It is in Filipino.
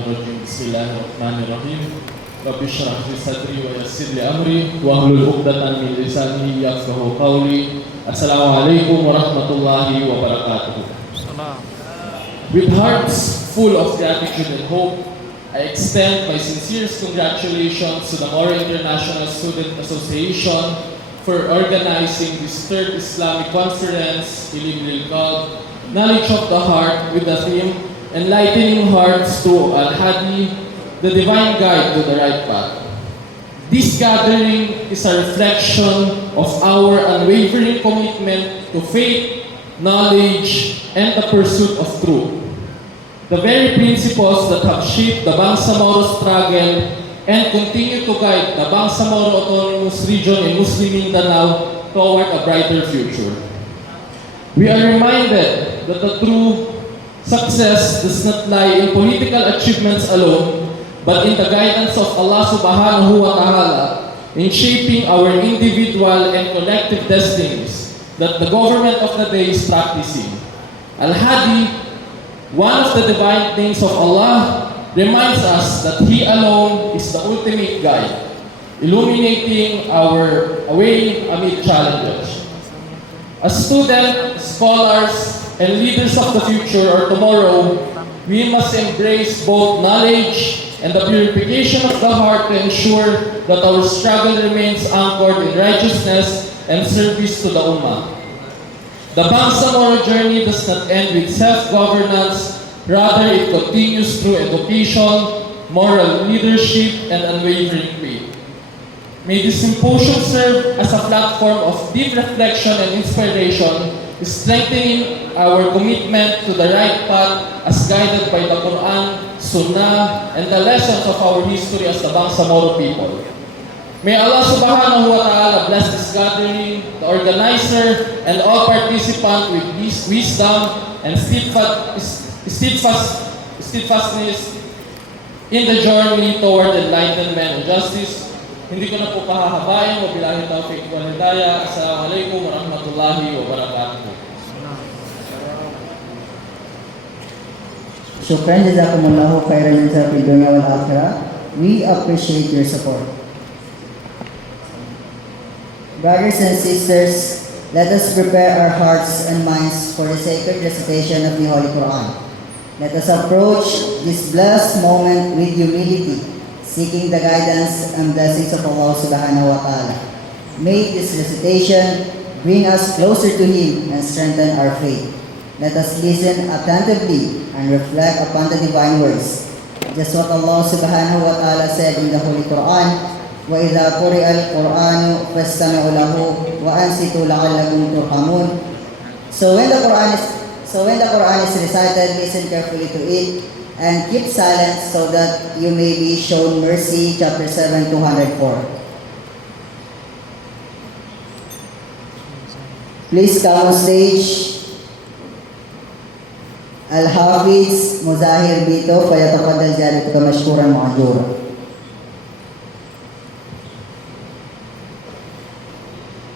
الرجيم بسم الله الرحمن الرحيم رب اشرح لي صدري ويسر لي أمري واحلل عقدة من لساني يفقهوا قولي السلام عليكم ورحمة الله وبركاته. With hearts full of gratitude and hope, I extend my sincerest congratulations to the Mora International Student Association for organizing this third Islamic conference, Ilim called Knowledge of the Heart, with the theme Enlightening Hearts to Al-Hadi, the Divine Guide to the Right Path. This gathering is a reflection of our unwavering commitment to faith, knowledge, and the pursuit of truth. The very principles that have shaped the Bangsamoro struggle and continue to guide the Bangsamoro Autonomous Region in Muslim Mindanao toward a brighter future. We are reminded that the true success does not lie in political achievements alone, but in the guidance of Allah subhanahu wa ta'ala in shaping our individual and collective destinies that the government of the day is practicing. Al-Hadi, one of the divine names of Allah, reminds us that He alone is the ultimate guide, illuminating our way amid challenges. As students, scholars, and leaders of the future or tomorrow, we must embrace both knowledge and the purification of the heart to ensure that our struggle remains anchored in righteousness and service to the Ummah. The Bangsamoro journey does not end with self-governance, rather it continues through education, moral leadership, and unwavering faith. May this symposium serve as a platform of deep reflection and inspiration, strengthening our commitment to the right path as guided by the Quran, Sunnah, and the lessons of our history as the Bangsamoro people. May Allah subhanahu wa ta'ala bless this gathering, the organizer, and all participants with this wisdom and steadfastness in the journey toward enlightenment and justice. Hindi ko na po pahahabain, wabillahi tawfiq wal hidayah. Assalamualaikum warahmatullahi wabarakatuh. Shukran, jazakumullahu khairan jazaa fid dunya wal akhirah. We appreciate your support. Brothers and sisters, let us prepare our hearts and minds for the sacred recitation of the Holy Quran. Let us approach this blessed moment with humility, seeking the guidance and blessings of Allah subhanahu wa ta'ala. May this recitation bring us closer to Him and strengthen our faith. Let us listen attentively and reflect upon the divine words. Just what Allah subhanahu wa ta'ala said in the Holy Quran, وَإِذَا قُرِئَ الْقُرْآنُ فَاسْتَمِعُوا لَهُ وَأَنصِتُوا لَعَلَّكُمْ تُرْحَمُونَ. So when the Quran is recited, listen carefully to it and keep silence so that you may be shown mercy. Chapter 7, 204. Please come on stage. Al-Hafiz Muzahir Bito, فيتفضل جلالتك مشكورا معجورا.